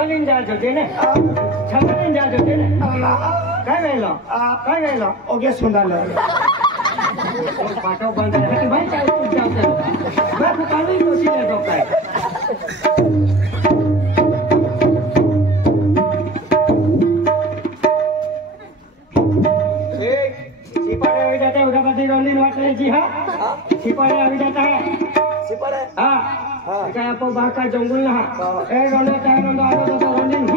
छांगलीन जायचं होते ना छांगलीन जायचं होते ना काय वेळेला ओके सुंदर पाठव बंद आहे भाई काय तू जाऊ बापू काढून कोशी येतो काय सिपाही आवी जाता है उधर बदी रोलिंग वाटले जी हाँ सिपाही आवी जाता है सिपाही हाँ क्या आपको बाका जंगल ना ए रोले टाइम रोले आवे तो रोलिंग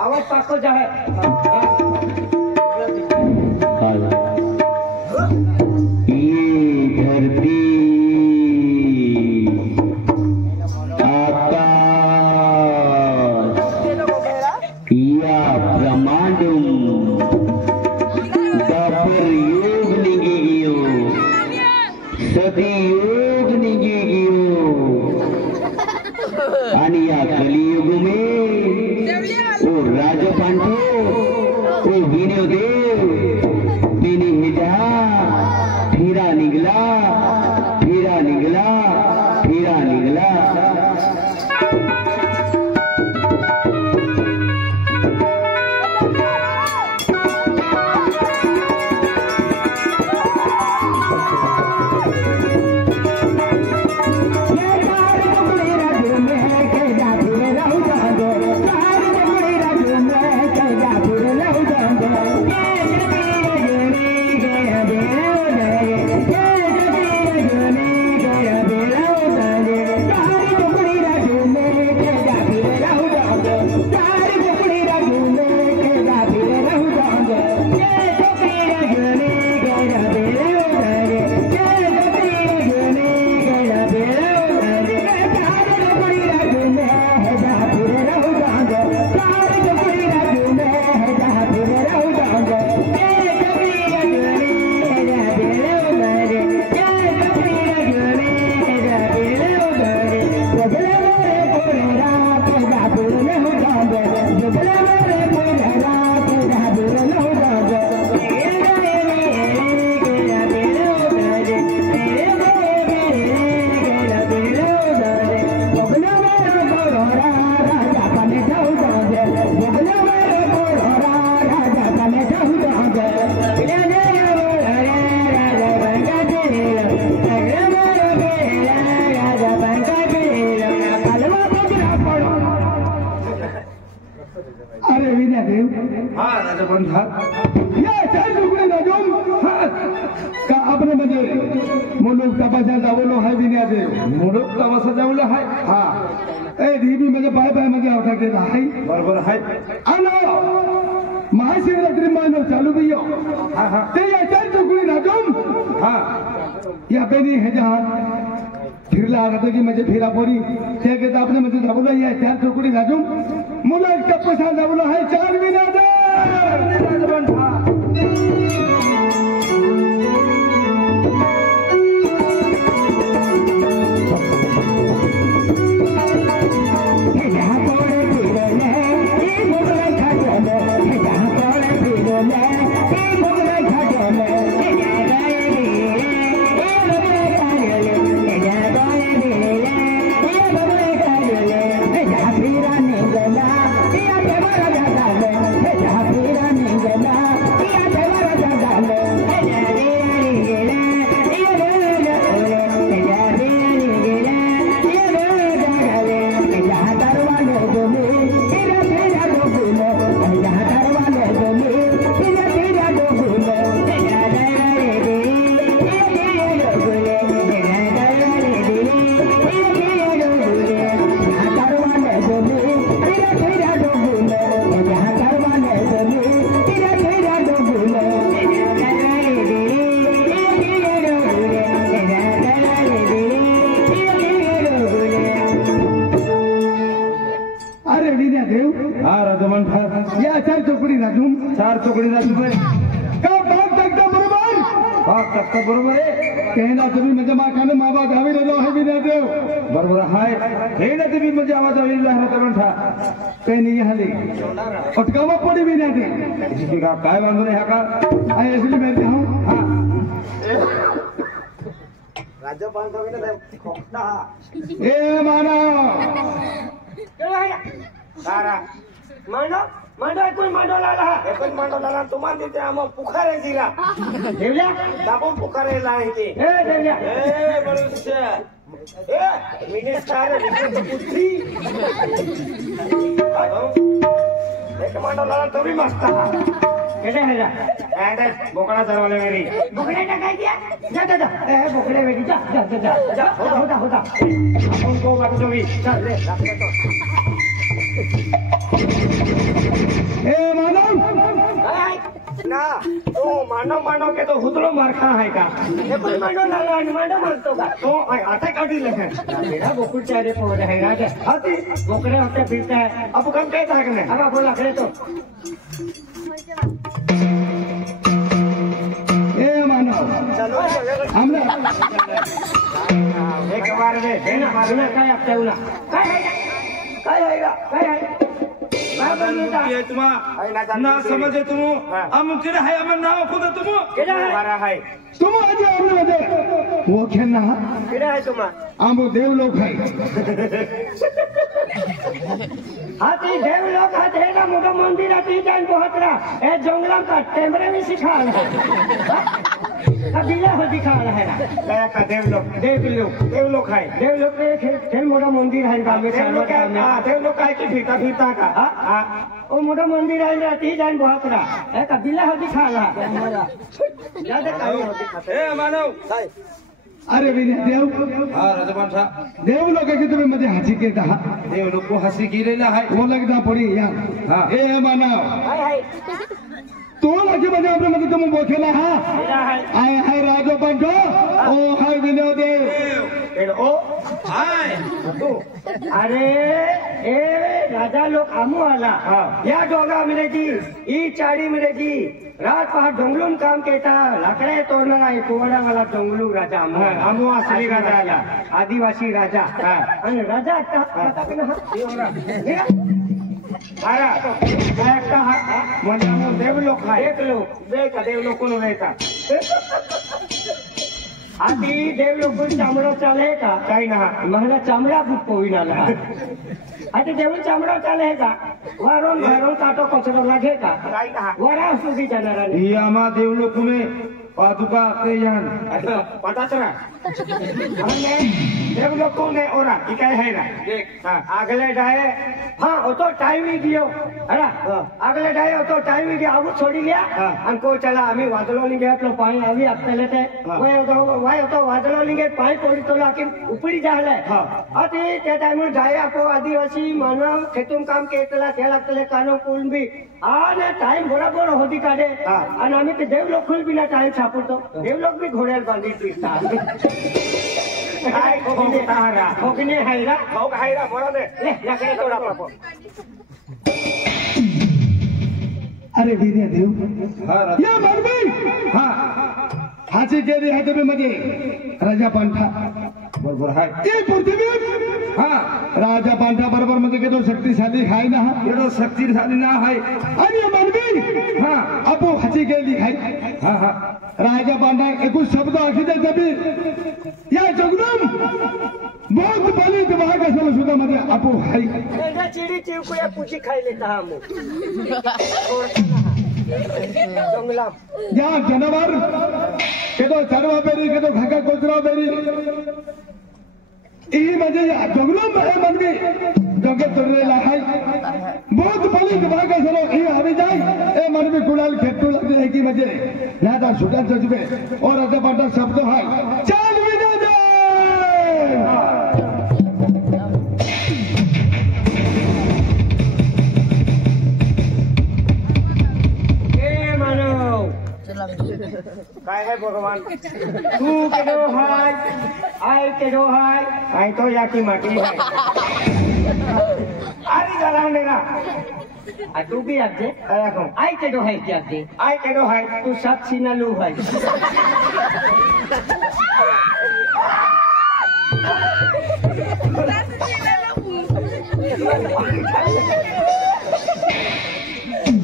आवाज पाको जाए ये धरती आकाश या ब्रह्मांडम दापर योग निगियो सदी योग निगियो आणि या कलियुग में ओ राजपांडो ओ विनोदेव तिने हिजा फिरा निघला फिरा निघला फिरा निघला मुलुक तपासा जावलो हाय विन्यादे मुलुक तपासा जावलो हाय हा ए देवी म्हणजे बाय बाय मध्ये आवता केला हाय बरोबर हाय आनो महाशिवरात्री मानो चालू बियो हा हा ते या चार टुकडी राजूम हा या बेनी हे जहां फिरला आता की म्हणजे फिरा पोरी ते के आपने म्हणजे जावलो या चार टुकडी राजूम मुलुक तपासा जावलो हाय चार विन्यादे राजबन हा तत्त बरोबर आहे कहना तुम्ही म्हणजे माकाने माबा गावी राहिलो आहे विनादेव बरोबर आहे हे ना तुम्ही म्हणजे आवाज आलेला आहे म्हणता काही नाही हली फटकावा पडी विनादे काय बांधून ह्या का आहे असली माहिती हा हा राज्य बांधव खोकता ए माना सारा मांडो एकूण मांडवला तुम्हाला देते आम्हा पुखारे जिरा देवल्या दाबून पुखारेला आहे ते ए देवल्या ए मनुष्य ए मिनिस्टर बुद्धी एक मांडवला तुम्ही मस्त केले है ना बोकडा चरवाले मेरी बोकड्याला काय दिया जा जा ए बोकड्या वेडी जा जा जा जा होता आपण को बात तुम्ही चल रे लागते तो ए मानव ना तो मानव के तो हुतलो मारखा है का ये कोई मांडो मारतो का तो आता काढी ले मेरा बोकुड चारे पोर है राजा आती बोकड़े होते फिरता है अब कम कहता है कि नहीं अब बोला करे तो ए मानव चलो हमरा एक बार दे देना मारना काय आपल्या उला काय है ना समझे तुम हम किधर है हम नाम खुद तुम केड़ा है तुम आज हमने मध्ये वो खेना केड़ा है तुम आम देव लोक है हाथी देव लोक हाथ है ना मोटा मंदिर आती जान बहतरा ए जंगला का टेम्परे में सिखा रहा है कबीला हो दिखा रहा है ना का देव लोक है देव लोक के खेल मोटा मंदिर है गांव में देव लोक है कि भीता का हां ओ मोटा मंदिर है राती जान बहतरा ए कबीला हो दिखा रहा ज्यादा कहीं हो दिखा ए मानव अरे विनय देव हां राजपान साहब देव लोक की तुम्ही मध्ये हाची के दहा देव लोक को हंसी गिरेला है वो लगदा पड़ी यार हां ए मानव हाय तो लगे मध्ये आपले मध्ये तुम बोखेला हा आय हाय राजो पंतो ओ हाय विनय देव ओ हाय अरे ए राजा लोक आमू आला या डोगा मिलेगी ई चाड़ी मिलेगी रात पहाड़ डोंगलून काम केता लाकडे तोडणारा आहे पोवाडा वाला डोंगलू राजा आमू असली राजा आला आदिवासी राजा आणि राजा म्हणजे देव लोक एक लोक देव लोक आधी देव लोक चामडा चाले का काही ना मला चामडा खूप पोवीन आला आता देव चामडा चाले का वारून काटो कचरो लागे का वरा सुधी जाणार ये आमा देव लोक में पादुका ते यान पताचरा देव लोक ने ओरा की काय है ना देख आगले डाए हाँ तो टाइम ही दियो है आगले डाए तो टाइम ही दिया अब छोड़ी गया हमको चला आम्ही वादळो लिंगे आपलं पाणी आम्ही आपल्याला ते वाय होतो वादळो लिंगे पाणी पडी तो लाकी उपडी जाहलाय आधी त्या टाइम डाए आपो आदिवासी मानव खेतून काम केतला त्या लागतले कानो कुळबी आणि टाइम बरोबर होती काढे आणि आम्ही ते देव लोक बिना टाइम छापतो देव लोक भी घोड्याला बांधी फिरतात काय खोकने हायरा खोक हायरा बरोबर ले लाकडे तोडा बापू अरे विनय देव या बारबी हा हाची केली आहे तुम्ही मध्ये राजा पांठा बरोबर है ये पृथ्वी हा राजा पांठा बरोबर मध्ये केतो शक्तिशाली हाय ना एडो शक्तिशाली ना है आणि बारबी हा अपो हाची केली हाय हां हां राजा पांठा एकूच शब्द अखिदे जबी या जगदम बहुत बली दिमाग असल सुद्धा मध्ये अपो हाय एका चिडी चिवकुया पुची खाई लेता हम जंगला या जनावर केतो चरवा बेरी केतो घाका कोचरा बेरी ई म्हणजे या जंगलम आहे म्हणजे जगे तोरेला हाय बहुत बली दिमाग असल ई हवी जाय ए मनवी कुणाल खेटू लागले की म्हणजे नादा सुटा जजबे और राजा पांठा शब्द हाय चल विनय दे काय काय है भगवान तू केडो हाय आय केडो हाय आय तो याकी माटी है आरी जला मेरा आ तू भी आजे आय केडो है क्या दे आय केडो है तू सब सीना लू है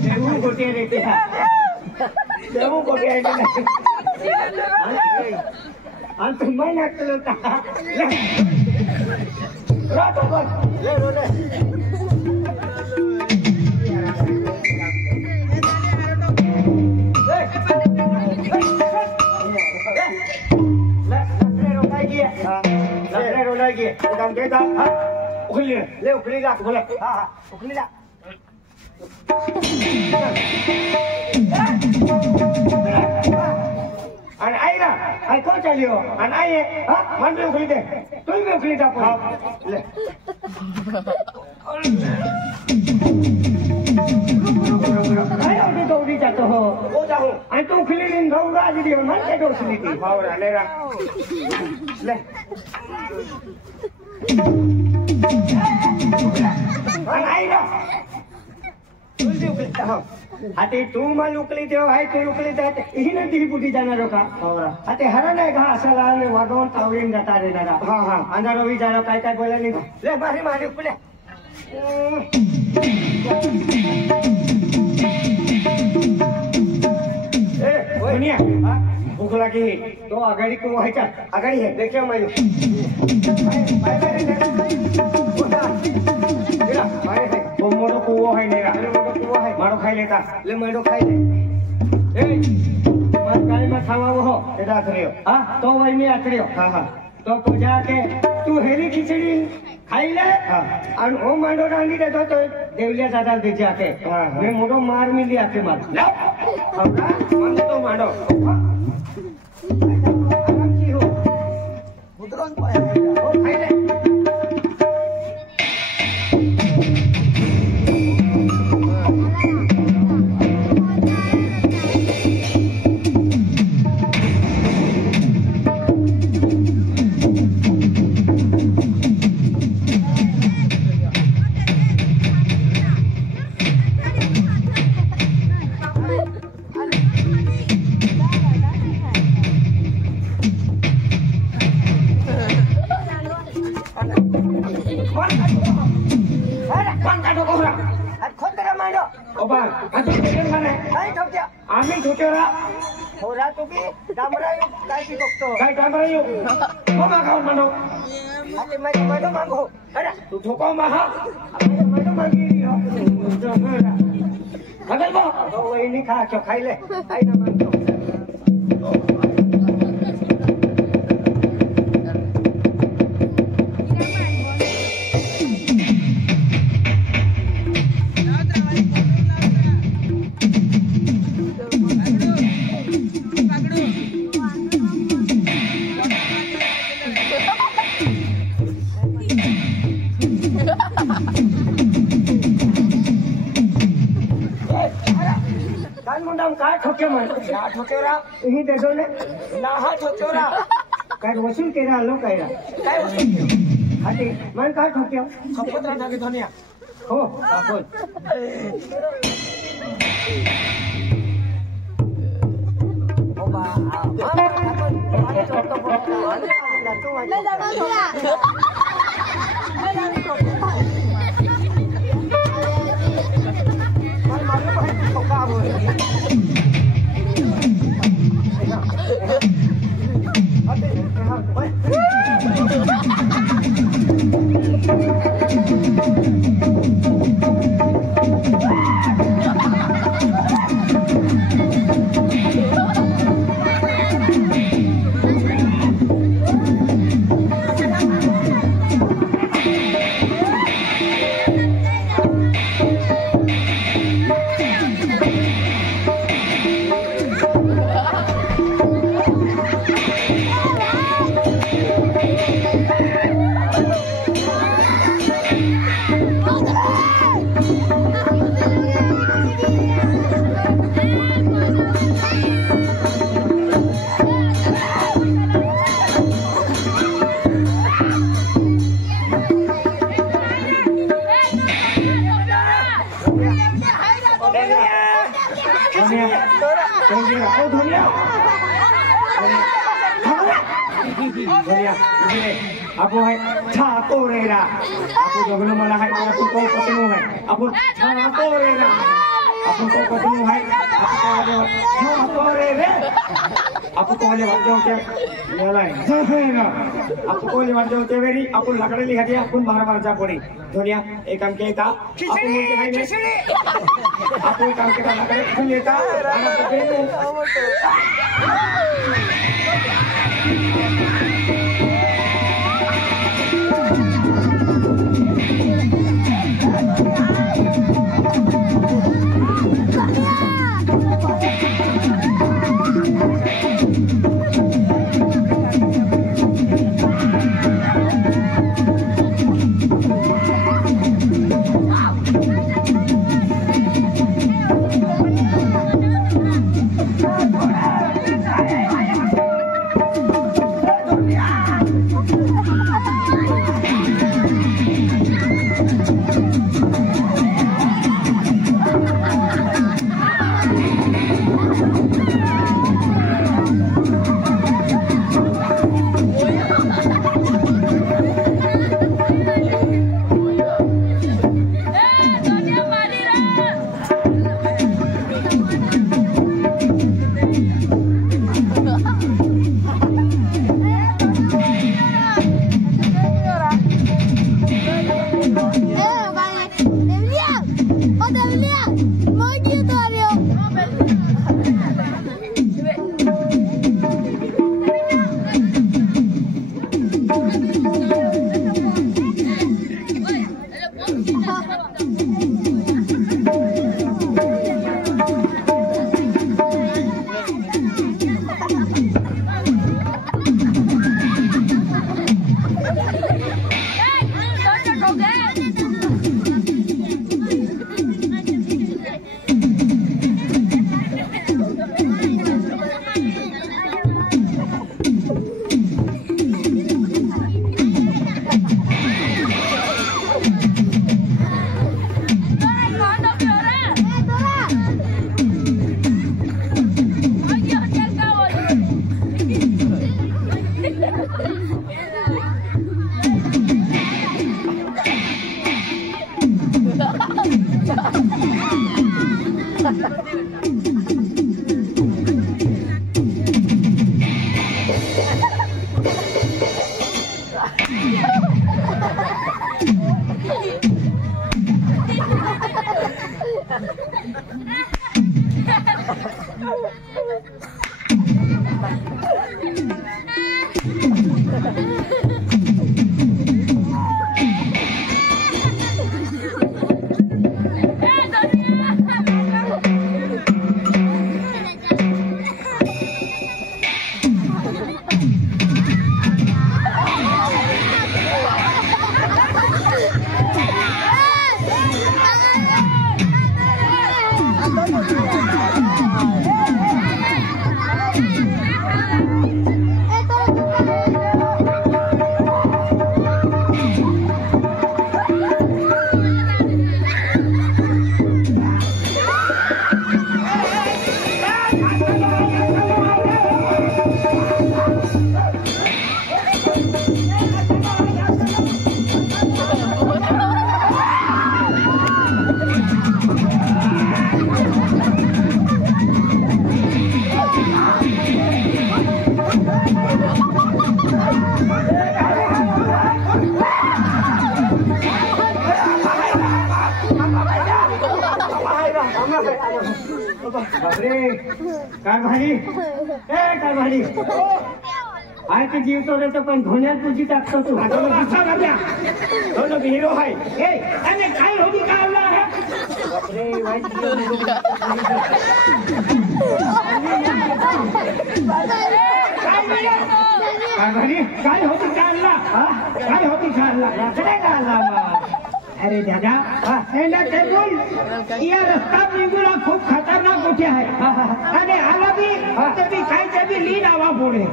देवू गोटे रहते हैं देवू गोटे रहते हैं अंत मैं ना चलता रात को ले रो ले लफड़े रोला की काम देता हाँ उखली ले उखली ला बोले हाँ हाँ उखली ला आणि आई ना आई कोण चालली हो आणि आई आहे हा मन मी उखली दे तुम्ही मी उखली टाकू ले काय होती दौडी जातो हो हो जाऊ आणि तू उखली दिन दौडा आधी देऊ मन काय डोसली ती भाऊ राहिले रा ले आणि आई ना तुझी उकली हो आता तू मला उकली देव आहे तू उकली देत ही ना ती बुटी जाणार का आता हरा नाही का असा लाल वागवून तावडीन जाता रेणारा हा हा अंधार विचार काय काय बोला नाही ले मारी मारी उकल्या दुनिया भूक लागी तो आघाडी को व्हायचा आघाडी आहे देखील माहिती मोठो कुवो है नेरा मोठो कुवो है मारो खाई लेता ले मेडो खाई ले ए मत काय मत खावा वो एडा आथरियो हां तो वही में आथरियो हां हां तो जाके तू हेरी खिचड़ी खाई ले हां और ओ मांडो रांडी देतो तो देवलिया दादा दे जाके हां मैं मोटो मार मिली आके मार लो हमरा मन तो मांडो आराम की हो उतरन पाया ओ खाई ले आम्ही ठोकेरा होरा तुम्ही डांबरा येऊ काय की बघतो काय डांबरा येऊ हो मागाव म्हणो आता माझं मागो अरे तू ठोकाव माहा माझं मागी हो खगल बो तो वहिनी खा चो खाइले काय ना मागतो काय ठोके म्हण या ठोकेरा ही देतो ने लाहा ठोकेरा काय वसूल केला आलो काय काय वसूल केलं हाती मन काय ठोक्यो खपत राहता की धनिया हो बोल ओ बा ओ धोनिया धोनिया आपण आहे ठाको रेरा आपण जगलो मला आहे आपण को पसंद है आपण ठाको रेरा आपण को पसंद है ठाको रे आपण कोले वाजव के यालाय जहेगा आपण कोले वाजव के वेरी आपण लाकडेली हाती आपण बार जा पडी धोनिया एक काम केता आपण म्हणजे आहे आपण काम केता लाकडे घेऊन येता आणि काय भारी काय भारी आहे ते जीव तोडायचं पण धोण्यात तुझी टाकतो तू हिरो आहे काय होती काय भारी काय होती काय होती अरे दादा या रस्ता निघूला खूप खतरनाक गोष्टी आहे आणि आला बी तभी काहीच्या बी लीन आवा पुढे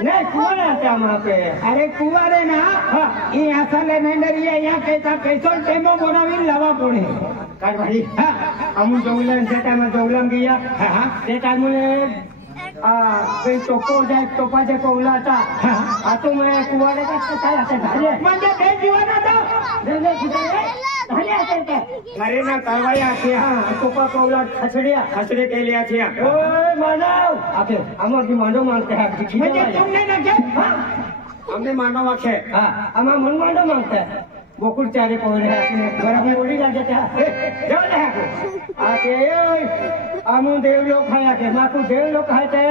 नाही कुवार आहे आम्हाला पे अरे कुवार आहे ना ये असा लेनेंडर ये यहाँ कैसा कैसोल टेमो बोनाविल लावा पुढे काय भाई आम्ही जेवल्या टायमात जेवलाम गेल्या ते टायमुळे काही टोपाचे कौला आता आता मला कुवाडे काय आता झाले म्हणजे ते जीवन आता अरे ना कारवाई आखे टोपा कौला खसडे केले आखे मानव आखे आम्हाला मांडव मागते हमने मानव आखे आम्हा मन मांडव मागते बोकुड चारे पोरे बराबर ओडी लागे त्या आके आमू देव लोग है आके नाकू देव लोग है ते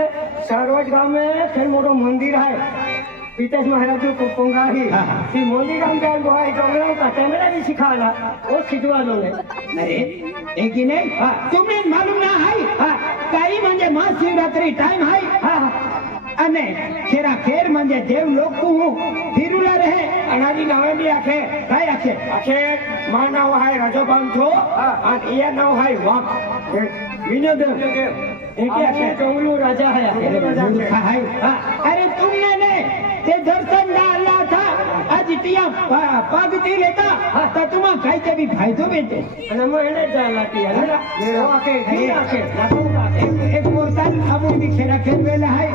सरोज गांव में फिर मोरो मंदिर है पीतेश महाराज को पोंगाही कि मंदिर हम जाए वो है जंगलों का कैमरा भी सिखाना वो सिखवा लो अरे एक ही नहीं तुमने मालूम ना है काही म्हणजे महाशिवरात्री टाइम है અને ખેરા ખેર म्हणजे देव लोग को फिरूला रहे अनाजी नावे भी आखे काय आखे आखे मा नाव आहे राजोबांथो आणि या नाव आहे वाक विनोदेव एक आखे जंगलू राजा है अरे तुमने ने ते दर्शन डाला था आज टिया पागती लेता तो तुम्हा काय ते भी फायदो भेटे आणि मग એને जाला टिया ना वो आखे घरी आखे एक पोर्टल अबू भी खेरा खेलवेला है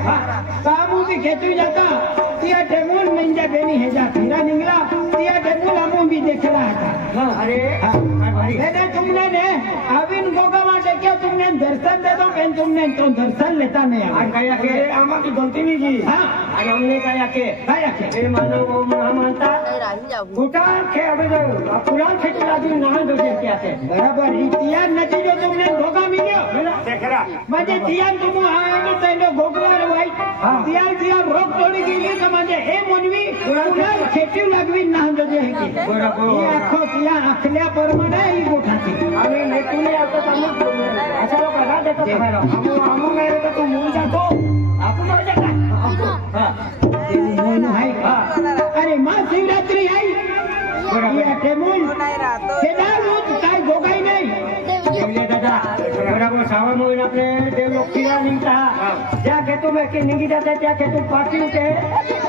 कामू भी खेतू जाता तिया टेमुल म्हणजे बेनी हे जा फिरा निघला तिया टेमुल अमू भी देखला था अरे मैंने तुमने ने अविन गोगा माटे क्या तुमने दर्शन दे दो पेन तुमने तो दर्शन लेता नहीं आ कया के आमा की गलती नहीं की हां और हमने कया के ए मानो वो मानता भूटान के अब पुरान खेती लादी ना दो क्या के बराबर तिया नती जो तुमने गोगा मिलियो देखरा म्हणजे तिया तुम आनो तेनो गोगरा रवाई तिया रोक तोडी गेली तर म्हणजे हे मोनवी पुरान खेती लागवी ना दो जे की बराबर ये आखो तिया आखल्या परमाने ही गोठाची आम्ही नेतुने आता समोर अशा लोकांना देतो खरं हमू नाही तर तू मूल जातो आपण मर जाता हां ते मूल आहे अरे महाशिवरात्री आहे बरोबर ते मूल ते दारू काय गोगाई नाही देवले दादा बरोबर सावन महिना आपले देव लोक फिरा निघता ज्या खेतू में के निघी जाते त्या खेतू पाठी होते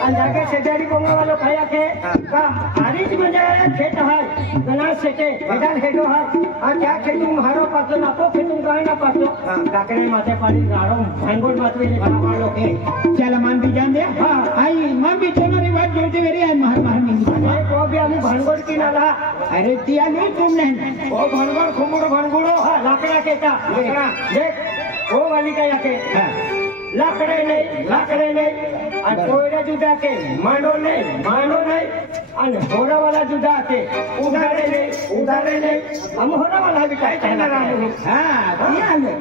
आणि जागे शेजारी कोंगावालो खाया के का आरीच म्हणजे खेत आहे गणा शेते मैदान हेडो आहे आणि त्या खेतू हारो पातो नापो खेतू गाय ना पातो काकडे माथे पाणी गाडो भांगोड मातवे खावालो के चला मान भी जान दे हां आई मान भी चोनरी वाट जोती वेरी आहे महार महार निघी को भी आम्ही भांगोड किनाला अरे तिया नाही तुमने ओ भांगोड खुमोड भांगोडो लाकडा केता लाकडा देख वो वाली काय आके लाकडे नाही आणि कोयडा जुदा के मांडो नाही आणि होरावाला जुदा के उधारे नाही हम होरावाला भी काय करणार आहोत हां ती आले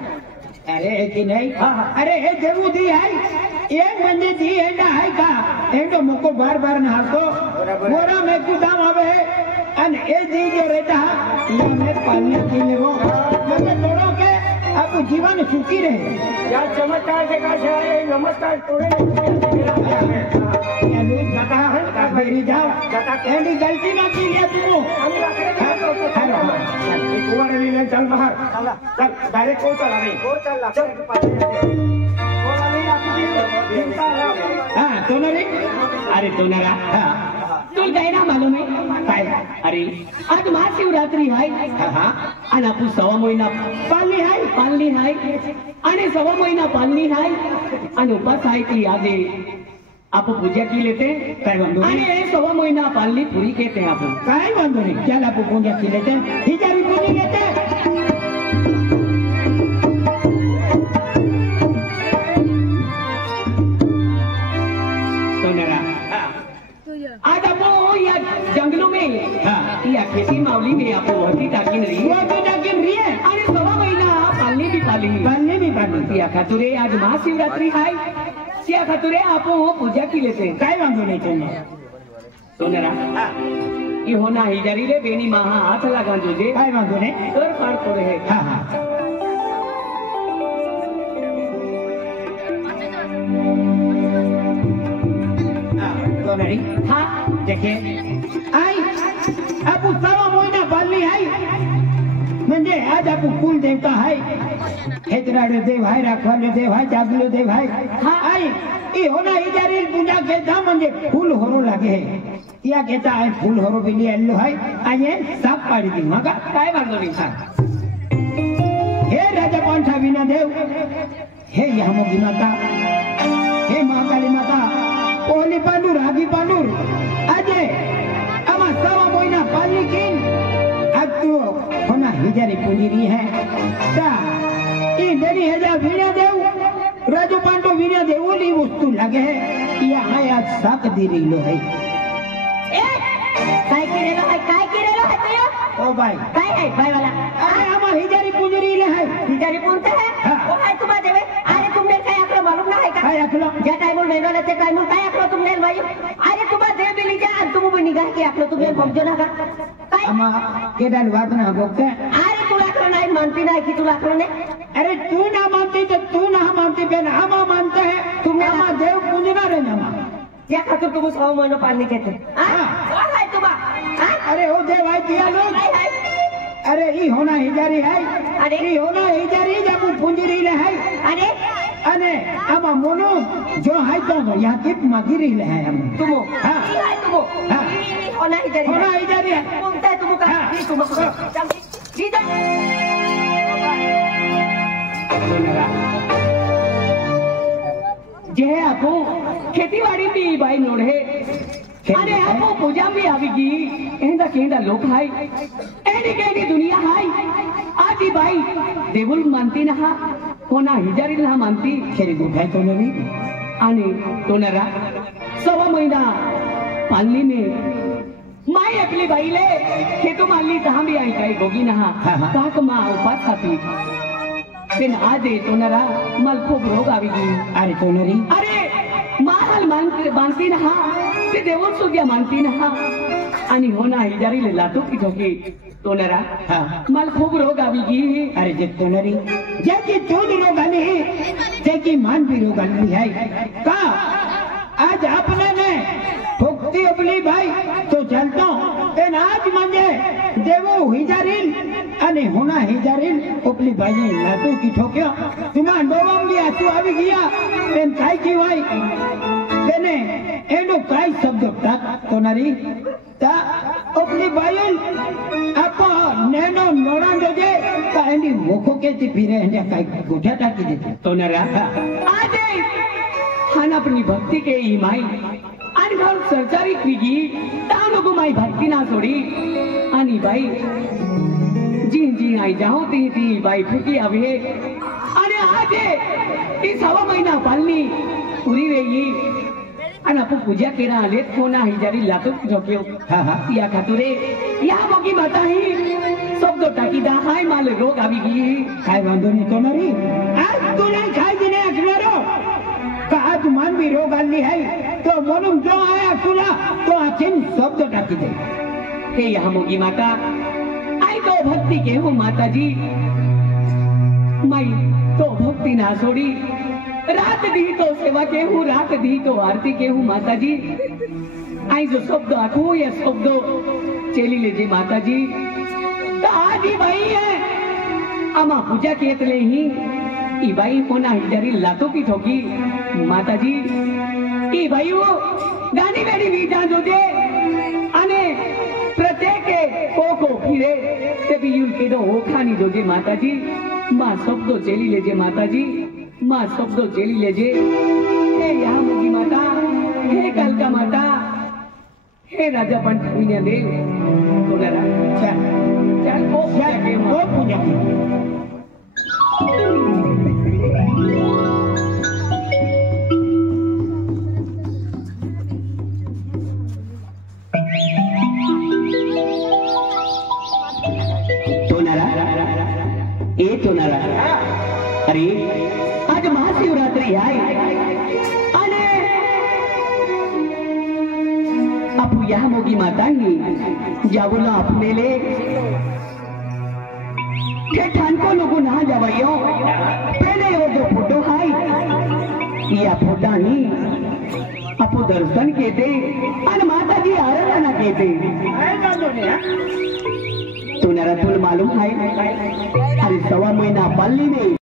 अरे की नाही अरे हे देऊ दी आहे एक म्हणजे दी एंडा आहे का एंडो मुको बार ना हातो मोरा में कुदाम आवे અને એ દી जो रहता ये हमें पालने के लिए वो मतलब दोनों के अब जीवन सुखी रहे यार चमत्कार देखा जाए नमस्कार तोड़े जाता है मेरी जाओ एंडी गलती ना की है तुम कुमार अली ने चल बाहर चल डायरेक्ट को चला नहीं को चल चल हाँ तो नरी अरे तो नरा तू जायना मालूम है काय अरे आज महाशिवरात्री आहे आणि आपण 6 महिना पाळली आहे आणि 6 महिना पाळली आहे आणि उपास आहे की आजे आपण पूजा की लेते काय बांधू आणि 6 महिना पाळली पुरी केते आपण काय बांधू नाही चल आपण पूजा की लेते ही जरी पूजा लेते आज आपको या जंगलों में या खेती मावली में आपको वही टाकिन रही है अरे 6 महीना पालने भी पाली या खातुरे आज महाशिवरात्री है या खातुरे आपको पूजा की लेते हैं काय बांधो नहीं तुम्हें सोनरा ये होना ही जरी रे बेनी महा हाथ लगा तुझे काय बांधो नहीं कर पार पड़े है हाँ हाँ देखिए आई अब 6 महीना पालनी है म्हणजे आज आप कुल देवता है हेतराडे देव है राखवाले देव है जागलो देव है हाँ आई ये होना ही जारी पूजा केता म्हणजे फूल होरो लागे है या केता है फूल होरो बिली आलो है आये साफ पाडी दी मगा काय बांधलो नाही राजा पंथा विना देव, हे यामोगी माता, हे महाकाली माता, ओली पांडुर, आगी पांडुर, आजे अमा सवा मोइना पाली किन, अब तो होना हिजारी पुंजीरी है, ता ये देरी हेजा विना देव, राजू पांडु विना देव ओली वस्तु लगे है, ये आया साक दीरी लो है। काय केलेलं आहे तुझं? ओ भाई, काय आहे भाई वाला? अरे आमा हिजारी पुंजीरी ले है, हिजारी कोणतं आहे? हाँ। वो काय तुम्हाला देवे? अरे तुमने काय आपलं मालूम नाही का? काय आपलं? ज्या टाइमवर वेगळं ते टाइमवर काय आपलं तुमने भाई? अरे तुम्हाला देव दिली का आणि तुम्ही निघा की आपलं तुम्ही समजू नका. काय? आमा केडाल वाद ना बोलते, अरे तुला आकलं नाही मानती नाही की तुला आकलं नाही? अरे तू ना मानती तो तू ना मानती बेन आमा मानते है, तुम्ही आमा देव पूजना रे नामा. या खातर तुम्ही 6 महिने पाणी घेते. हाँ। काय आहे तुम्हा? हाँ? अरे ओ देव आई दिया लोग, काय आहे? अरे ई होना हिजारी है, अरे ई होना हिजारी जब पुंजीरी ले है, अरे अने आमा मोनो जो है तो यहाँ टिप मागिरी ले है हम. तुमो हाँ. ही आहे तुमो. हाँ. ही होना हिजारी आहे. होना हिजारी है. कोणता आहे तुमो का? हाँ. ही तुमो. ही जा. જે આપો ખેતીવાડી બી ભાઈ નોડે અને આપો પૂજા બી આવી ગઈ એંડા કેંડા લોક હાય એની કેની દુનિયા હાય આજી ભાઈ દેવુલ માનતી ના કોના हिजारी ना मानती खेरी गुठाय तो नवी आणि तोनरा सवा महिना पालनी ने माई आपली बाईले खेतो मारली तहा बी आई काय गोगी ना हाँ. काक मा उपास खाती पण आज तोनरा मल खूप रोग આવી ગઈ. अरे तो नरी अरे माल मानती ना ते देवल सुद्धा मानती ना आणि हो ना हिजारी लातो की ठोकी तोनरा हाँ. मल खूप रोग આવી ગઈ. अरे जे तो नरी जेकी दूध रोगाली जेकी मान भी रोगाली है का आज आपने ने भक्ति अपनी भाई तो चलता तेन आज मंजे देवो हिजारील अने होना हिजारील अपनी भाई लातू की ठोक्यो तुम्हारा डोवम भी आंसू आवी गया तेन काय की भाई तेने एनो काय शब्द प्राप्त तो नरी ता अपनी भाई आपो नैनो नोड़ा दोजे का एनी मुखो के ती फिरे हंडे काय गुठा टाकी देते तोनरा आज हान अपनी भक्ति के ही माई आणि घर सरकारी क्रिगी तानो माई भक्ति ना सोडी आणि बाई जी जी आई जाओ ती ती बाई फुकी आवी आणि आज ती 6 महिना पालनी पुरी वेई आणि आपण पूजा केला आले कोणा हिजारी लातो झोक्यो. हाँ हाँ या खातुरे या मोगी माता ही शब्द टाकी दा हाय माल रोग आवी गई. काय वांधो नहीं तो नरी आज तू नहीं खाई दिने अखबारो का आज मान भी रोग आली है तो मोनुम जो आया सुना तो आखिन शब्द टाकी दे. हे यहाँ मोगी माता आई तो भक्ति के हूँ माता जी मई तो भक्ति ना छोड़ी रात दी तो सेवा के हूँ रात दी तो आरती के हूँ माता जी आई जो शब्द आखू या शब्द चेली ले जी माता जी तो आज ही भाई है अमा पूजा के तले ही ई बाई होना हिजारी लातो की ठोकी माता जी ई भाई वो गानी मेरी वीजा जो दे अने प्रत्येक कोको फिरे ते भी यूं के दो ओखानी जो जे माता जी मां शब्दो चेली लेजे माता जी मां शब्दो चेली लेजे. हे यहाँ मुगी माता हे कालका माता हे राजा पंथ विना देव तोनरा चल चल ओ चल वो पूजा की तोनरा अरे आज महाशिवरात्री आहे आणि आपू या मोगी माता ही जावला अपने ले के ठान को लोगो ना जावायो पहले वो जो फोटो है या फोटा ही आपू दर्शन केते आणि माता जी आराधना केते. तोनरा तुल मालूम है अरे 6 महिना पालनी में